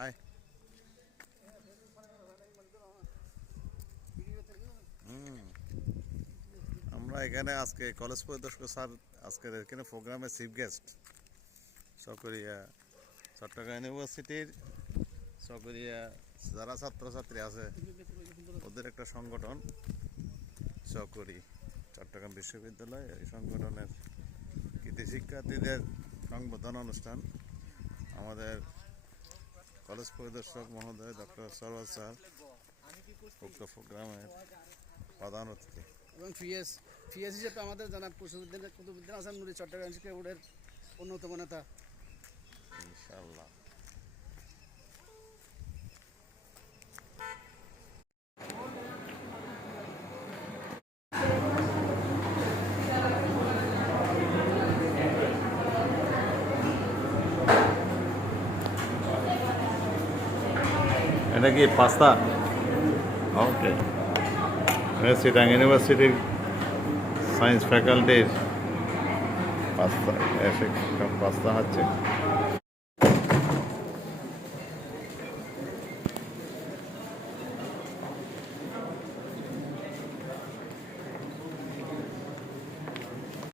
Mm. আমরা এখানে আজকে কলেজ পরিদর্শক স্যার আজকের এখানে প্রোগ্রামে চিফ গেস্ট সকরিয়া চট্টগ্রাম ইউনিভার্সিটির সকরিয়া যারা ছাত্রছাত্রী আছে ওদের একটা সংগঠন সকরি চট্টগ্রাম বিশ্ববিদ্যালয়। এই সংগঠনের কৃতি শিক্ষার্থীদের সংবর্ধনা অনুষ্ঠান আমাদের কলেজ পরিদর্শক মহোদয় ডক্টর সরোজ স্যার উক্ত প্রোগ্রামের প্রধান অতিথি। এবং ফিএস ফিএস হিসেবে আমাদের জানা কুসুদ্দিন কুতুবুদ্দিন আসাম নুরি চট্টগ্রাম শিক্ষা বোর্ডের অন্যতম নেতা। ইনশাল্লাহ এটা কি পাস্তা? ওকে সিটাং ইউনিভার্সিটির সায়েন্স ফ্যাকাল্টির পাস্তা পাস্তা হচ্ছে।